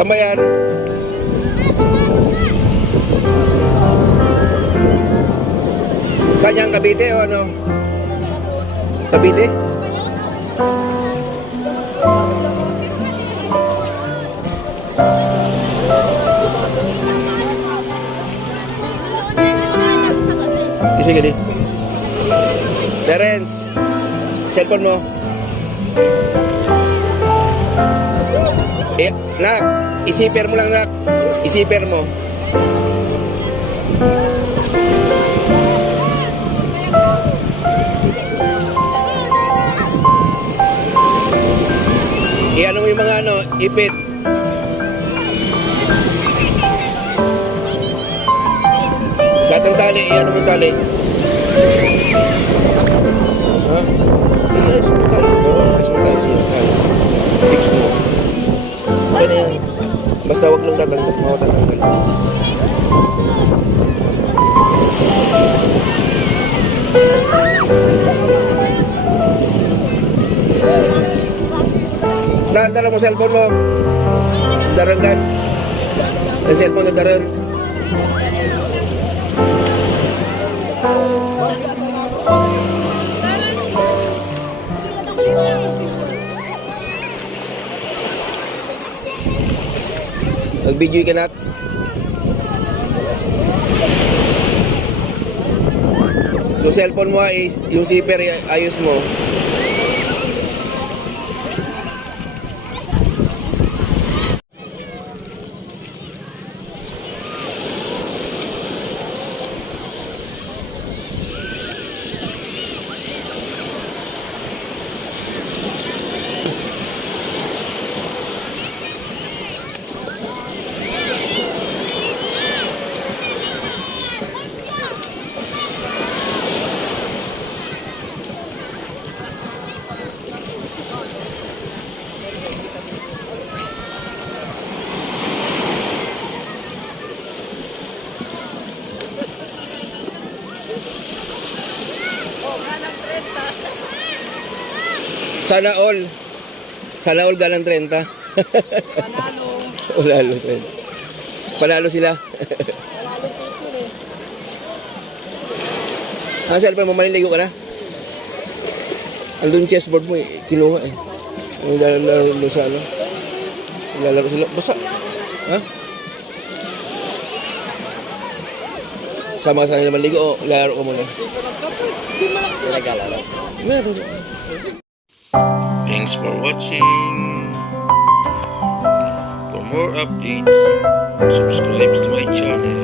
Ba yan? Saan yan? Cavite o ano? Cavite? Kasi gani. Terence, cellphone mo. Eh, nak, isiper mo lang, nak. Isiper mo. Eh, ano mo yung mga ano, ipit. Lahat ng tali, eh, ano mo yung tali? Ha? Ayos mo tali Basta huwag lang tatanggal. Mga tatanggal. Dala, dala mo cellphone mo. Darangan. Ang cellphone na daran. Nag-video ka na. Yung cellphone mo, ay, yung zipper, ay- ayos mo. Sana all. Sana all galang 30. Panalo. Panalo 30. Panalo sila. Ang cellphone mo, maliligo ka na? Andun chessboard mo, eh, kinuha eh. Ang lalaro sa ano? Lalaro sila. Basta. Ha? Sama ka sa nila maligo o lalaro ka muna? Pinaglalaro. Meron. Thanks for watching. For more updates, subscribe to my channel.